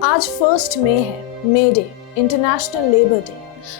आज 1 मई है, मे day, international labour day.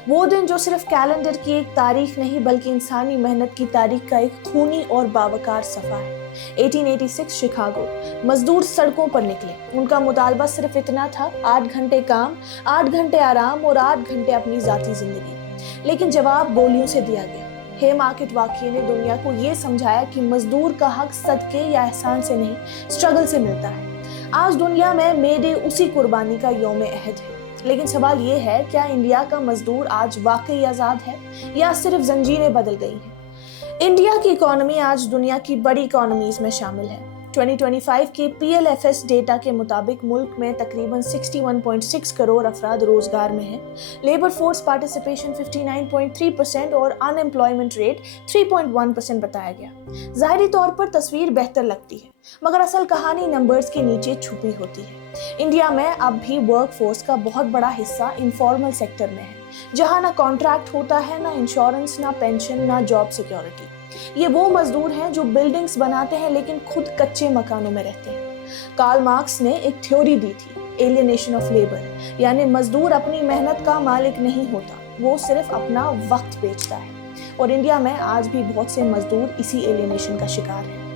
वो दिन जो सिर्फ कैलेंडर की एक तारीख नहीं बल्कि इंसानी मेहनत की तारीख का एक खूनी और बावकार सफा है। 1886 शिकागो, मजदूर सड़कों पर निकले। उनका मुतालबा सिर्फ इतना था, 8 घंटे काम, 8 घंटे आराम और 8 घंटे अपनी जाती जिंदगी। लेकिन जवाब गोलियों से दिया गया। हे मार्केट वाक़िए ने दुनिया को ये समझाया कि मजदूर का हक सदके या एहसान से नहीं, स्ट्रगल से मिलता है। आज दुनिया में मे डे उसी कुर्बानी का यौम अहद है। लेकिन सवाल ये है, क्या इंडिया का मजदूर आज वाकई आज़ाद है या सिर्फ जंजीरें बदल गई हैं? इंडिया की इकोनॉमी आज दुनिया की बड़ी इकोनॉमीज में शामिल है। 2025 के PLFS डेटा के मुताबिक मुल्क में तकरीबन 61.6 करोड़ अफराद रोजगार में हैं। लेबर फोर्स पार्टिसिपेशन 59.3% और अनएम्प्लॉयमेंट रेट 3.1% बताया गया। ज़ाहिरी तौर पर तस्वीर बेहतर लगती है, मगर असल कहानी नंबर्स के नीचे छुपी होती है। इंडिया में अब भी वर्क फोर्स का बहुत बड़ा हिस्सा इनफॉर्मल सेक्टर में है, जहां ना कॉन्ट्रैक्ट होता है, ना इंश्योरेंस, ना पेंशन, ना जॉब सिक्योरिटी। ये वो मजदूर हैं जो बिल्डिंग्स बनाते हैं लेकिन खुद कच्चे मकानों में रहते हैं। कार्ल मार्क्स ने एक थ्योरी दी थी, एलियनेशन ऑफ लेबर, यानी मजदूर अपनी मेहनत का मालिक नहीं होता, वो सिर्फ अपना वक्त बेचता है। और इंडिया में आज भी बहुत से मजदूर इसी एलियनेशन का शिकार हैं।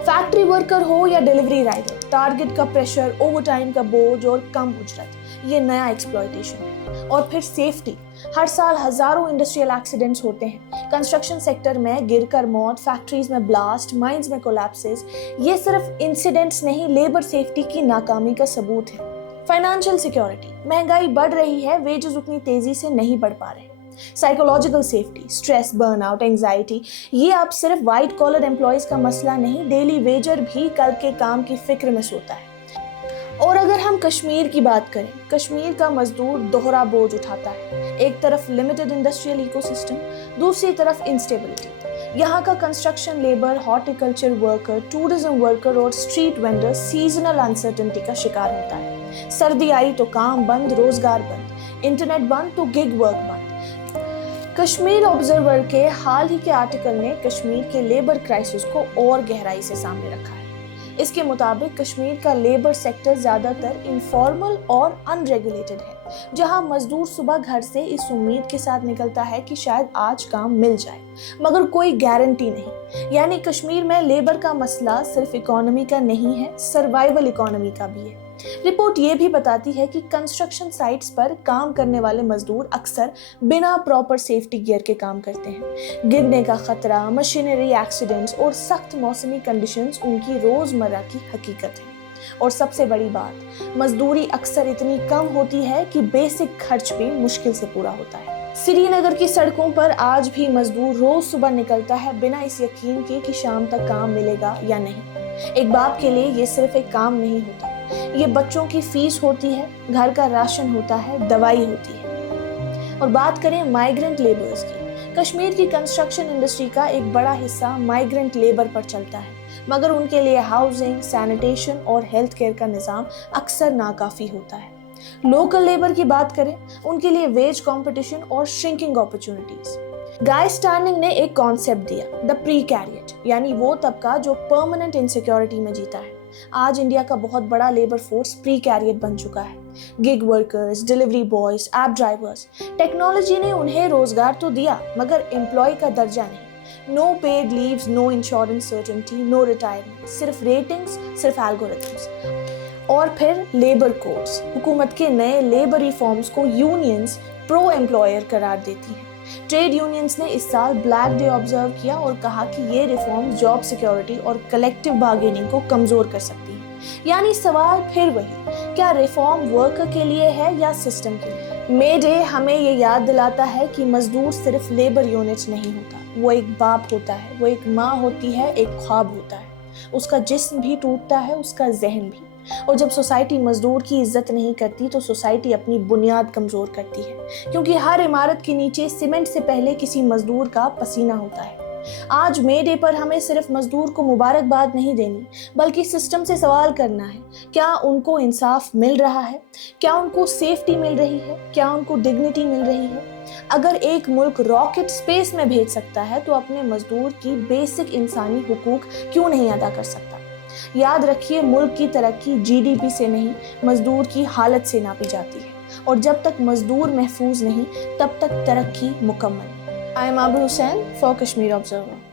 फैक्ट्री वर्कर हो या डिलीवरी राइडर, टारगेट का प्रेशर, ओवरटाइम का बोझ और कम उजरत, ये नया एक्सप्लॉयटेशन है। और फिर सेफ्टी, हर साल हजारों इंडस्ट्रियल एक्सीडेंट्स होते हैं। कंस्ट्रक्शन सेक्टर में गिरकर मौत, फैक्ट्रीज में ब्लास्ट, माइंस में कोलैप्सेस, ये सिर्फ इंसिडेंट्स नहीं, लेबर सेफ्टी की नाकामी का सबूत है। फाइनेंशियल सिक्योरिटी, महंगाई बढ़ रही है, वेजेस उतनी तेजी से नहीं बढ़ पा रहे। Psychological safety, stress, burnout, anxiety, ये अब सिर्फ वाइट कॉलर एम्प्लॉयज का मसला नहीं, डेली वेजर भी कल के काम की फिक्र में सोता है। और अगर हम कश्मीर की बात करें, कश्मीर का मजदूर दोहरा बोझ उठाता है। एक तरफ लिमिटेड इंडस्ट्रियल इकोसिस्टम, दूसरी तरफ इंस्टेबिलिटी। यहाँ का construction labour, horticulture worker, tourism worker और स्ट्रीट वेंडर सीजनल अनसर्टेनिटी का शिकार होता है। सर्दी आई तो काम बंद, रोजगार बंद, इंटरनेट बंद तो गिग वर्क बंद। कश्मीर ऑब्जर्वर के हाल ही के आर्टिकल ने कश्मीर के लेबर क्राइसिस को और गहराई से सामने रखा है। इसके मुताबिक कश्मीर का लेबर सेक्टर ज्यादातर इनफॉर्मल और अनरेगुलेटेड है, जहां मजदूर सुबह घर से इस उम्मीद के साथ निकलता है कि शायद आज काम मिल जाए, मगर कोई गारंटी नहीं। यानी कश्मीर में लेबर का मसला सिर्फ इकोनॉमी का नहीं है, सर्वाइवल इकोनॉमी का भी है। रिपोर्ट ये भी बताती है कि कंस्ट्रक्शन साइट्स पर काम करने वाले मजदूर अक्सर बिना प्रॉपर सेफ्टी गियर के काम करते हैं। गिरने का खतरा, मशीनरी एक्सीडेंट्स और सख्त मौसमी कंडीशंस उनकी रोजमर्रा की हकीकत है। और सबसे बड़ी बात, मजदूरी अक्सर इतनी कम होती है कि बेसिक खर्च भी मुश्किल से पूरा होता है। श्रीनगर की सड़कों पर आज भी मजदूर रोज सुबह निकलता है बिना इस यकीन के कि शाम तक काम मिलेगा या नहीं। एक बाप के लिए ये सिर्फ एक काम नहीं होता, ये बच्चों की फीस होती है, घर का राशन होता है, दवाई होती है। और बात करें माइग्रेंट लेबर्स की, कश्मीर की कंस्ट्रक्शन इंडस्ट्री का एक बड़ा हिस्सा माइग्रेंट लेबर पर चलता है, मगर उनके लिए हाउसिंग, सैनिटेशन और हेल्थ केयर का निज़ाम अक्सर नाकाफी होता है। लोकल लेबर की बात करें, उनके लिए वेज कंपटीशन और श्रिंकिंग अपॉर्चुनिटीज। गाय स्टार्निंग ने एक कॉन्सेप्ट दिया, द प्रीकैरिएट, यानी वो तबका जो परमानेंट इनसिक्योरिटी में जीता है। आज इंडिया का बहुत बड़ा लेबर फोर्स प्रीकैरिएट बन चुका है। Gig workers, delivery boys, app drivers, technology ने उन्हें रोजगार तो दिया मगर एम्प्लॉय का दर्जा नहीं। No paid leaves, no insurance certainty, no retirement, सिर्फ रेटिंग्स, सिर्फ एल्गोरिथम्स। और फिर लेबर कोड्स, हुकूमत के नए लेबर रिफॉर्म्स को यूनियंस प्रो एम्प्लॉयर करार देती हैं। ट्रेड यूनियंस ने इस साल ब्लैक डे ऑब्जर्व किया और कहा कि ये रिफॉर्म जॉब सिक्योरिटी और कलेक्टिव बार्गेनिंग को कमजोर कर सकती है। यानी सवाल फिर वही, क्या रिफॉर्म वर्कर के लिए है या सिस्टम के लिए? मे डे हमें ये याद दिलाता है कि मजदूर सिर्फ लेबर यूनिट नहीं होता, वो एक बाप होता है, वो एक माँ होती है, एक ख्वाब होता है। उसका जिस्म भी टूटता है, उसका जहन भी। और जब सोसाइटी मजदूर की इज्जत नहीं करती तो सोसाइटी अपनी बुनियाद कमजोर करती है, क्योंकि हर इमारत के नीचे सीमेंट से पहले किसी मजदूर का पसीना होता है। आज मे डे पर हमें सिर्फ मजदूर को मुबारकबाद नहीं देनी, बल्कि सिस्टम से सवाल करना है, क्या उनको इंसाफ मिल रहा है? क्या उनको सेफ्टी मिल रही है? क्या उनको डिग्निटी मिल रही है? अगर एक मुल्क रॉकेट स्पेस में भेज सकता है तो अपने मजदूर की बेसिक इंसानी हुकूक क्यों नहीं अदा कर सकता? याद रखिए, मुल्क की तरक्की GDP से नहीं, मजदूर की हालत से नापी जाती है, और जब तक मजदूर महफूज नहीं, तब तक तरक्की मुकम्मल नहीं। I am Abir Hussain for Kashmir observer.